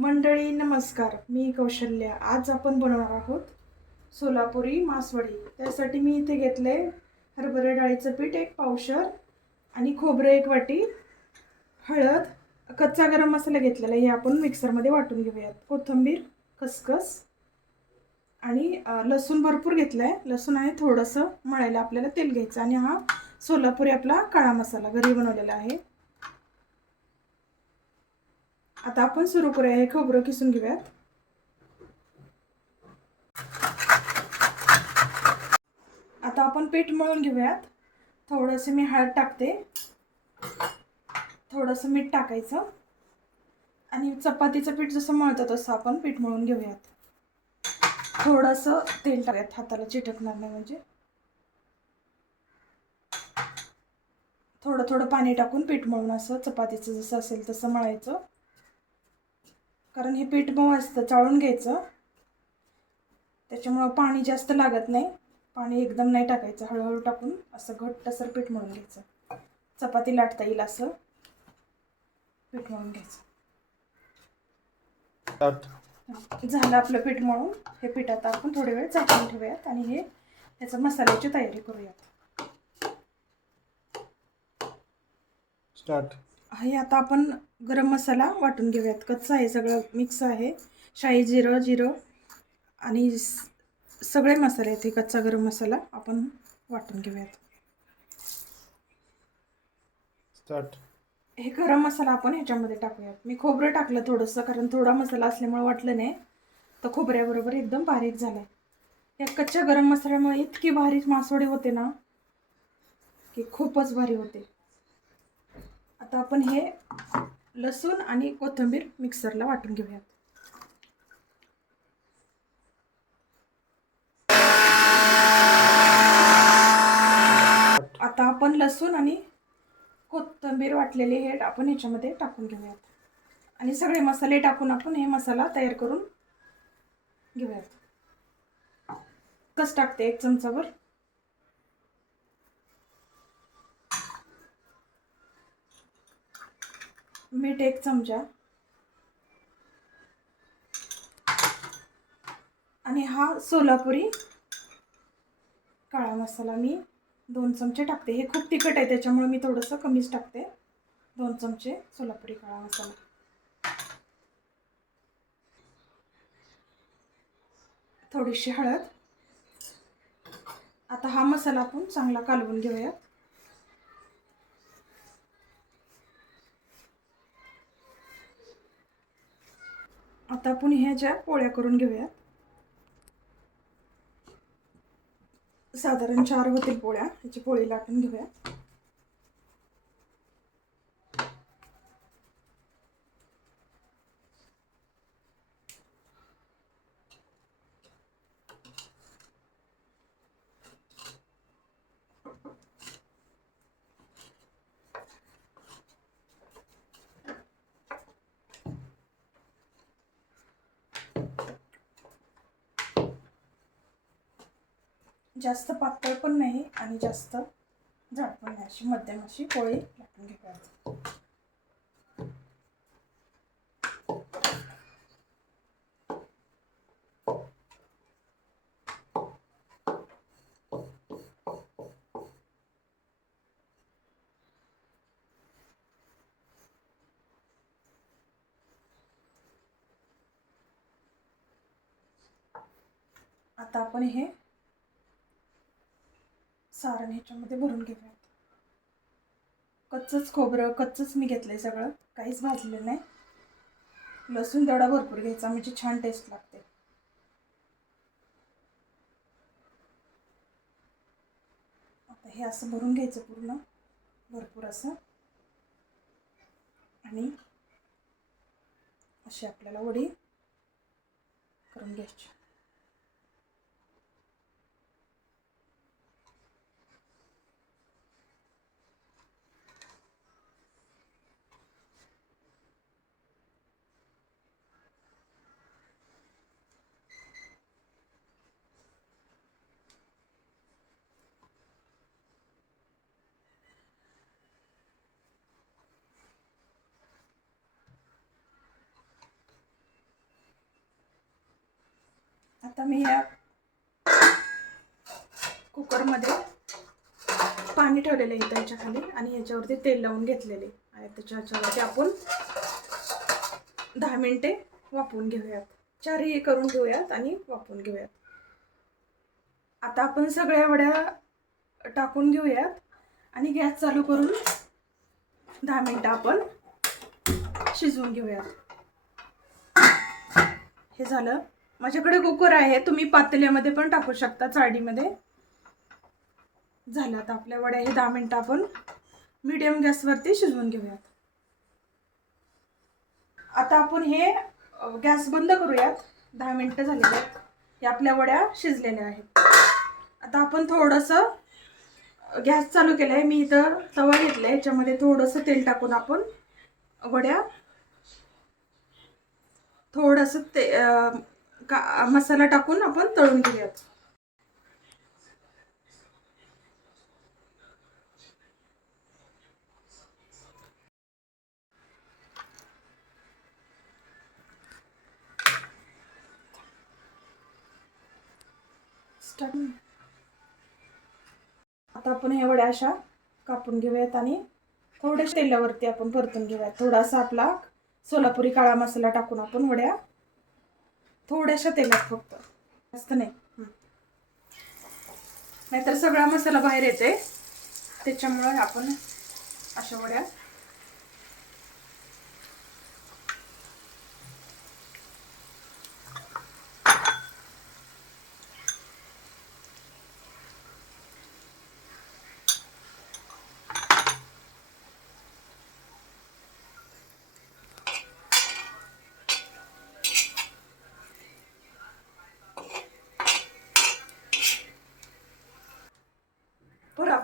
मंडळी नमस्कार, मी कौशल्या. आज आपण बनवणार आहोत सोलापुरी मासवडी. त्यासाठी मी इथे घेतले हरभरा डाळीचं पीठ 1 पावशर आणि खोबरं 1 वाटी, हळद, कच्चा गरम मसाला घेतलेला हे आपण मिक्सरमध्ये वाटून घेऊयात, कोथिंबीर, खसखस आणि लसूण भरपूर घेतलाय. लसूण आणि थोडंसं मळायला आपल्याला तेल घ्यायचं आणि हा सोलापुरी आपला काळा मसाला घरी बनवलेला आहे. आता आपण सुरू करूया. हे खोबरं किसून घेऊयात. आता आपण पीठ मळून घेऊयात. थोडंसं मी हळद टाकते, थोडंसं मीठ टाकायचं आणि चपातीचं पीठ जसं मळतं तसं आपण पीठ मळून घेऊयात. थोडंसं तेल टाकूयात, हाताला चिटकणार नाही म्हणजे. थोडं थोडं पाणी टाकून पीठ मळून असं चपातीचं जसं असेल तसं मळायचं. कारण हे पीठ मऊ असतं, चाळून घ्यायचं, त्याच्यामुळं पाणी जास्त लागत नाही. पाणी एकदम नाही टाकायचं, हळूहळू टाकून असं घट्टसर पीठ मळून घ्यायचं. चपाती लाटता येईल असं पीठ मळून घ्यायचं. झालं आपलं पीठ मळून. हे पीठ आता आपण थोडे वेळ झाकून ठेवूयात आणि ह्याचा मसाल्याची तयारी करूयात. हे आता आपण गरम मसाला वाटून घेऊयात. कच्चा आहे, सगळं मिक्स आहे. शाही जिरं आणि सगळे मसाले आहेत. कच्चा गरम मसाला आपण वाटून घेऊयात. हे गरम मसाला आपण ह्याच्यामध्ये टाकूयात. मी खोबरं टाकलं थोडंसं, कारण थोडा मसाला असल्यामुळे वाटलं नाही तर खोबऱ्याबरोबर एकदम बारीक झालाय. या कच्च्या गरम मसाल्यामुळे इतकी भारी मासवडी होते ना की खूपच भारी होते. आता आपण हे लसूण आणि कोथिंबीर मिक्सरला वाटून घेऊयात. आता आपण लसूण आणि कोथिंबीर वाटलेले हे आपण ह्याच्यामध्ये टाकून घेऊयात आणि सगळे मसाले टाकून आपण हे मसाला तयार करून घेऊयात. कस टाकते 1 चमचाभर, मीठ 1 चमचा आणि हा सोलापुरी काळा मसाला मी 2 चमचे टाकते. हे खूप तिखट आहे त्याच्यामुळे मी थोडंसं कमीच टाकते. 2 चमचे सोलापुरी काळा मसाला, थोडीशी हळद. आता हा मसाला आपण चांगला कालवून घेऊयात. आता आपण ह्याच्या पोळ्या करून घेऊयात. साधारण 4 होतील पोळ्या. ह्याची पोळी लाटून घेऊयात. जास्त पातळ पण नाही आणि जास्त जाड पण नाही, अशी मध्यम अशी पोळी लाटून घेऊयात. आता आपण हे सारण ह्याच्यामध्ये भरून घेऊयात. कच्चंच खोबरं, कच्चंच मी घेतलंय सगळं, काहीच भाजलेलं नाही. लसूण तेवढा भरपूर घ्यायचा म्हणजे छान टेस्ट लागते. आता हे असं भरून घ्यायचं पूर्ण, भरपूर असं, आणि अशी आपल्याला वडी करून घ्यायची. आता मी या कुकरमध्ये पाणी ठेवलेलं आहे त्याच्या खाली आणि याच्यावरती तेल लावून घेतलेले आणि त्याच्यावरती आपण 10 मिनिटे वाफवून घेऊयात. चारही करून घेऊयात आणि वाफवून घेऊयात. आता आपण सगळ्या वड्या टाकून घेऊयात आणि गॅस चालू करून 10 मिनिटं आपण शिजवून घेऊयात. हे झालं. माझ्याकडे कुकर आहे, तुम्ही पातेल्यामध्ये पण टाकू शकता, चाळणीमध्ये. झालं. आता आपल्या वड्या हे 10 मिनिटं आपण मीडियम गॅसवरती शिजवून घेऊयात. आता आपण हे गॅस बंद करूयात. 10 मिनिटं झालेली आहेत. हे आपल्या वड्या शिजलेल्या आहेत. आता आपण थोडंसं गॅस चालू केला आहे. मी इथं तवा घेतला आहे, याच्यामध्ये थोडंसं तेल टाकून आपण वड्या थोडंसं मसाला टाकून आपण तळून घेऊयात. आता आपण ह्या वड्या अशा कापून घेऊयात आणि थोड्याशा तेलावरती आपण परतून घेऊयात. थोडासा आपला सोलापुरी काळा मसाला टाकून आपण वड्या थोड्याशा तेलात, फक्त जास्त नाही, नाहीतर सगळा मसाला बाहेर येते. त्याच्यामुळे आपण अशा वड्या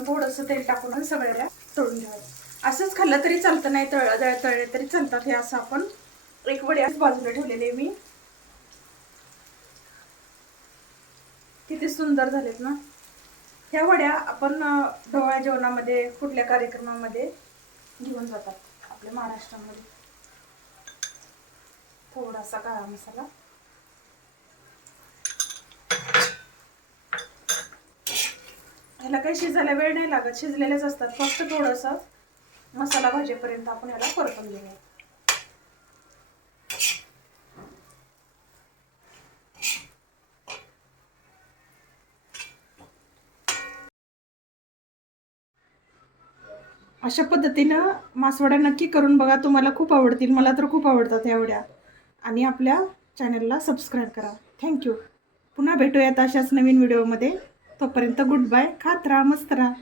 थोडंसं तेल टाकून सगळ्या तळून घ्यायचं. असंच खाल्लं तरी चालतं, नाही तळले तरी चालतात. हे असं आपण एक वडी बाजूला ठेवलेली मी. किती सुंदर झालेत ना. ह्या वड्या आपण ढोवळ्या जेवणामध्ये, कुठल्या कार्यक्रमामध्ये घेऊन जातात आपल्या महाराष्ट्रामध्ये. थोडासा काळा मसाला, ह्याला काही शिजायला वेळ नाही लागत, शिजलेलेच असतात. फक्त थोडंसं मसाला भाजेपर्यंत आपण ह्याला परतून घेऊया. अशा पद्धतीनं मासवड्या नक्की करून बघा, तुम्हाला खूप आवडतील. मला तर खूप आवडतात ह्या वड्या. आणि आपल्या चॅनलला सबस्क्राईब करा. थँक्यू. पुन्हा भेटूयात अशाच नवीन व्हिडिओमध्ये. तोपर्यंत गुड बाय. खात राहा, मस्त राहा.